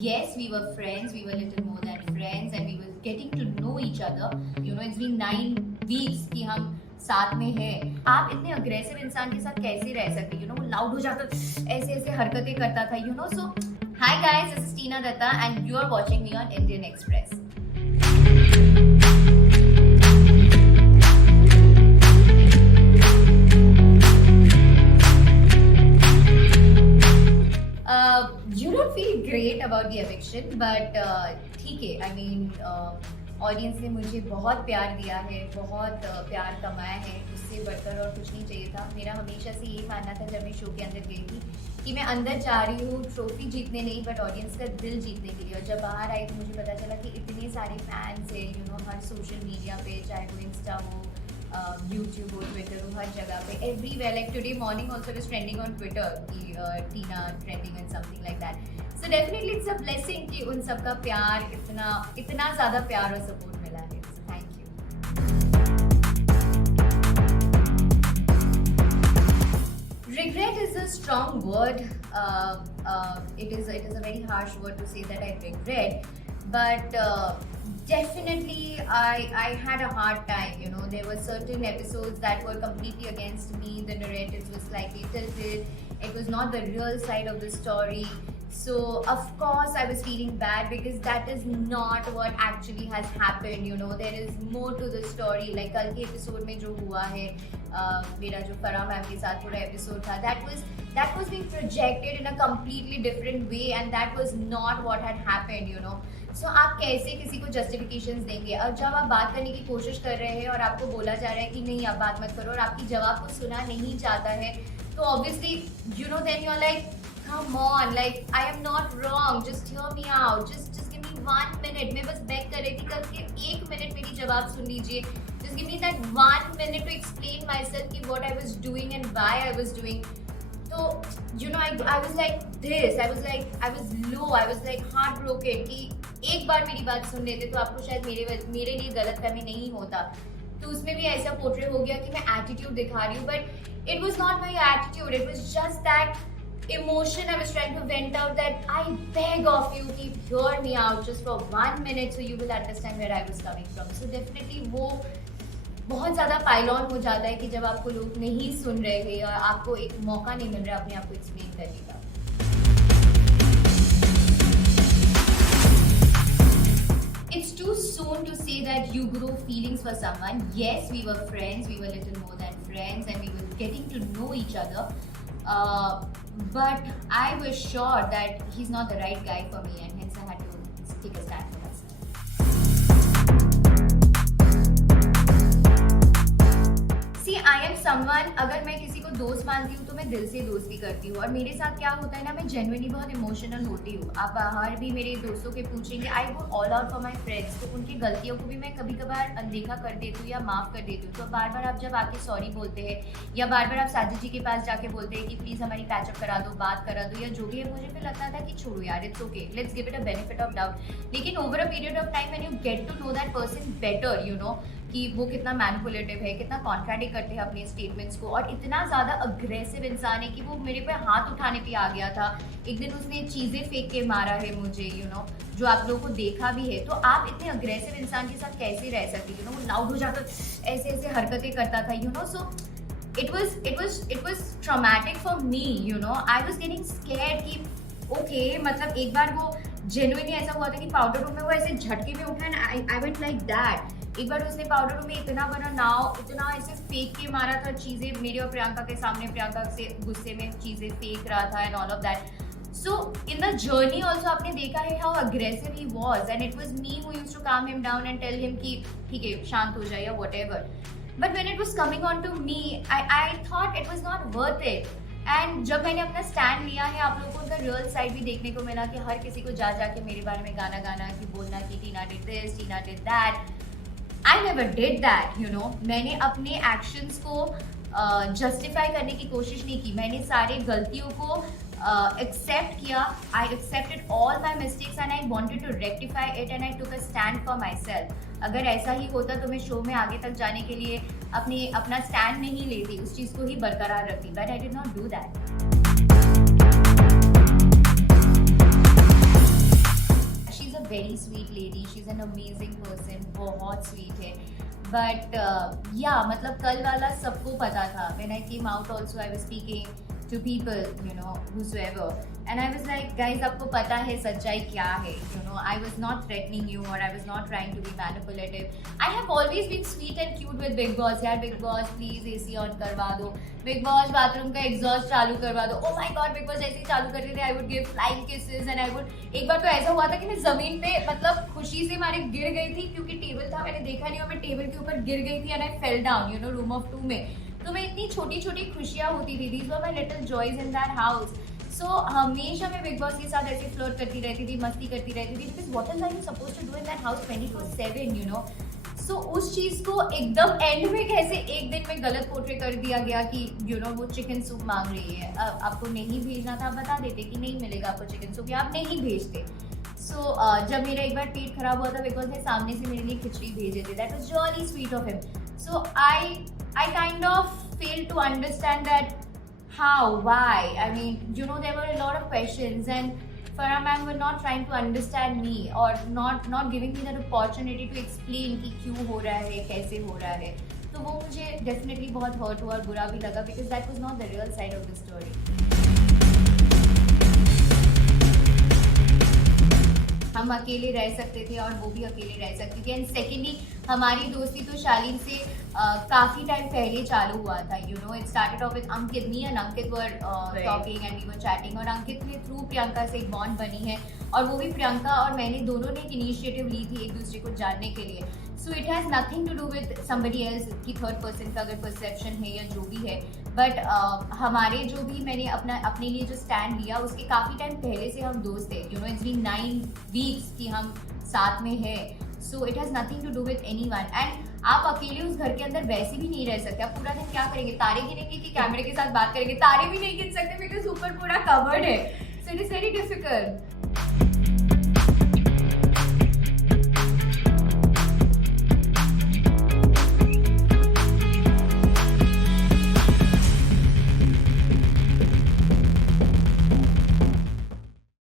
Yes, we were friends, we were little more than friends and we were getting to know each other. You know, it's been 9 weeks कि हम साथ में हैं. आप इतने aggressive इंसान के साथ कैसे रह सकते? You know, वो लाउड हो जाता, ऐसे ऐसे हरकतें करता था. You know, so hi guys, this is Tina Datta and you are watching me on Indian Express. You don't feel great about the eviction, but ठीक है. I mean, ऑडियंस ने मुझे बहुत प्यार दिया है, बहुत प्यार कमाया है. उससे बढ़कर और कुछ नहीं चाहिए था. मेरा हमेशा से यही मानना था जब मैं शो के अंदर गई थी कि मैं अंदर जा रही हूँ ट्रॉफी जीतने नहीं, बट ऑडियंस का दिल जीतने के लिए. और जब बाहर आई तो मुझे पता चला कि इतने सारे फैंस हैं, you know, her social media पे, चाहे वो इंस्टा हो, यूट्यूब हो, ट्विटर हो, हर जगह पे. Everywhere, like today morning also is trending on Twitter कि Tina trending and something like that. So definitely it's a blessing कि उन सबका प्यार, इतना ज़्यादा प्यार और सपोर्ट मिला है. So thank you. Regret is a strong word. It is a very harsh word to say that I regret. But definitely I had a hard time. You know, there were certain episodes that were completely against me. The narratives were slightly tilted. It was not the real side of the story. So of course I was feeling bad because that is not what actually has happened. You know, there is more to the story. Like कल के episode में जो हुआ है, मेरा जो Farah ma'am के साथ पूरा एपिसोड था, that was being projected in a completely different way and that was not what had happened. You know, so आप कैसे किसी को जस्टिफिकेशंस देंगे? और जब आप बात करने की कोशिश कर रहे हैं और आपको बोला जा रहा है कि नहीं आप बात मत करो और आपकी जवाब को सुना नहीं चाहता है, तो obviously you know then you are like come on, like I am not wrong, just hear me out, just give me 1 minute. मैं बस बेग कर रही थी कल के 1 मिनट मेरी जवाब सुन लीजिए. Just give me that 1 minute to explain myself कि what I was doing and why I was doing. तो you know I was like this, I was low, I was like heartbroken कि एक बार मेरी बात सुन लेते तो आपको शायद मेरे लिए गलत फहमी नहीं होता. तो उसमें भी ऐसा पोर्ट्रे हो गया कि मैं एटीट्यूड दिखा रही हूँ, but it was not my attitude, it was just that emotion I was trying to vent out, that I beg of you कि hear me out just for 1 minute so you will understand where I was coming from. So definitely वो बहुत ज़्यादा pile on हो जाता है कि जब आपको लोग नहीं सुन रहे हैं और आपको एक मौका नहीं मिल रहा अपने आप को एक्सप्लेन करने का. It's too soon to say that you grow feelings for someone. Yes, we were friends, we were little more than friends and we were getting to know each other. But I was sure that he's not the right guy for me and hence I had to take a stand for myself. See, I am someone, अगर मैं किसी को दोस्त मानती हूँ तो मैं दिल से दोस्ती करती हूँ. और मेरे साथ क्या होता है ना, मैं जेन्युइनली बहुत इमोशनल होती हूँ. आप बाहर भी मेरे दोस्तों के पूछेंगे, I go all out for my friends. तो उनकी गलतियों को भी मैं कभी कभार अनदेखा कर देती हूँ या माफ़ कर देती हूँ. तो बार बार आप जब आके सॉरी बोलते हैं या बार बार आप साजिद जी के पास जाके बोलते हैं कि प्लीज़ हमारी पैचअप करा दो, बात करा दो या जो भी है, मुझे फिर लगता था कि छोड़ो यार, it's okay, let's give it a benefit of doubt. लेकिन over a period of time when you get to know that person better, you know कि वो कितना मैनिपुलेटिव है, कितना कॉन्ट्राडिक्ट करते हैं अपने स्टेटमेंट्स को और इतना ज़्यादा अग्रेसिव इंसान है कि वो मेरे पे हाथ उठाने पे आ गया था. एक दिन उसने चीज़ें फेंक के मारा है मुझे, यू नो, जो आप लोगों को देखा भी है. तो आप इतने अग्रेसिव इंसान के साथ कैसे रह सकते? यू नो, वो लाउड हो जाता, ऐसे ऐसे हरकतें करता था, you no. So it was traumatic for me, you know. I was getting scared कि ओके, मतलब एक बार वो जेन्युइनली ऐसा हुआ था कि पाउडर रूम में वो ऐसे झटके में उठा and I went like that. एक बार उसने पाउडर रूम में इतना बड़ा नाव इतना ऐसे फेंक के मारा था चीज़ें मेरे और प्रियंका के सामने. प्रियंका से गुस्से में चीज़ें फेंक रहा था and all of that. So in the journey also आपने देखा है how aggressive he was and it was me who used to calm him down and tell him कि ठीक है शांत हो जाए या whatever. But when it was coming on to me I thought it was not worth it. And जब मैंने अपना स्टैंड लिया है, आप लोगों को उनका रियल साइड भी देखने को मिला कि हर किसी को जा जाके मेरे बारे में गाना गाना कि बोलना कि Tina did this, Tina did that. I never did that, you know. मैंने अपने एक्शंस को जस्टिफाई करने की कोशिश नहीं की. मैंने सारे गलतियों को एक्सेप्ट किया. I accepted all my mistakes and I wanted to rectify it and I took a stand for myself. अगर ऐसा ही होता तो मैं शो में आगे तक जाने के लिए अपना स्टैंड नहीं लेती, उस चीज़ को ही बरकरार रखती. But I did not do that. Very sweet lady, she is an amazing person, बहुत स्वीट है. बट या मतलब कल वाला सबको पता था. When I came out also I was speaking to people, you know, whosoever, and I was like, guys, आपको पता है सच्चाई क्या है, you know, I was not threatening you or I was not trying to be manipulative. I have always been sweet and cute with Big Boss. यार Big Boss please AC on करवा दो, Big Boss bathroom का exhaust चालू करवा दो. Oh my God, Big Boss जैसे ही चालू करते थे I would give flying kisses and I would. एक बार तो ऐसा हुआ था कि मैं जमीन पे मतलब खुशी से मारे गिर गई थी क्योंकि टेबल था, मैंने देखा नहीं और मैं टेबल के ऊपर गिर गई थी and I fell down, you know, room of 2 में. तो मैं इतनी छोटी छोटी खुशियाँ होती थी. These were my little joys in that house. So हमेशा मैं बिग बॉस के साथ ऐसे फ्लर्ट करती रहती थी, मस्ती करती रहती थी. Because what else are you supposed to do in that house 24/7, you know? So उस चीज़ को एकदम एंड में कैसे एक दिन में गलत पोर्ट्रे कर दिया गया कि you know वो चिकन सूप मांग रही है. आपको नहीं भेजना था, बता देते कि नहीं मिलेगा आपको चिकन सूप, या आप नहीं भेजते. So जब मेरा एक बार पेट खराब हुआ था बिकॉज ने सामने से मेरे लिए खिचड़ी भेजे थे. That was really sweet of him. So I kind of failed to understand that how, why. I mean, you know, there were a lot of questions and Farah ma'am were not trying to understand me or not giving me that opportunity to explain कि क्यों हो रहा है, कैसे हो रहा है. तो वो मुझे definitely बहुत hurt हुआ और बुरा भी लगा because that was not the real side of the story. हम अकेले रह सकते थे और वो भी अकेले रह सकती थी. एंड सेकेंडली हमारी दोस्ती तो शालीन से काफ़ी टाइम पहले चालू हुआ था. You know, it started off with Ankit. Me and Ankit were talking and we were chatting. और अंकित ने थ्रू प्रियंका से एक बॉन्ड बनी है और वो भी प्रियंका और मैंने दोनों ने एक इनिशिएटिव ली थी एक दूसरे को जानने के लिए. So it has nothing to do with somebody else की थर्ड पर्सन का अगर परसेप्शन है या जो भी है. बट हमारे जो भी मैंने अपने लिए जो स्टैंड लिया उसके काफ़ी टाइम पहले से हम दोस्त थे. You know, it's been 9 weeks कि हम साथ में हैं. So it has nothing to do with anyone. And आप अकेले उस घर के अंदर वैसे भी नहीं रह सकते. आप पूरा दिन क्या करेंगे? तारे गिनेंगे कि कैमरे के साथ बात करेंगे? तारे भी नहीं गिन सकते बिकॉज ऊपर पूरा कवर्ड है. So it is very difficult.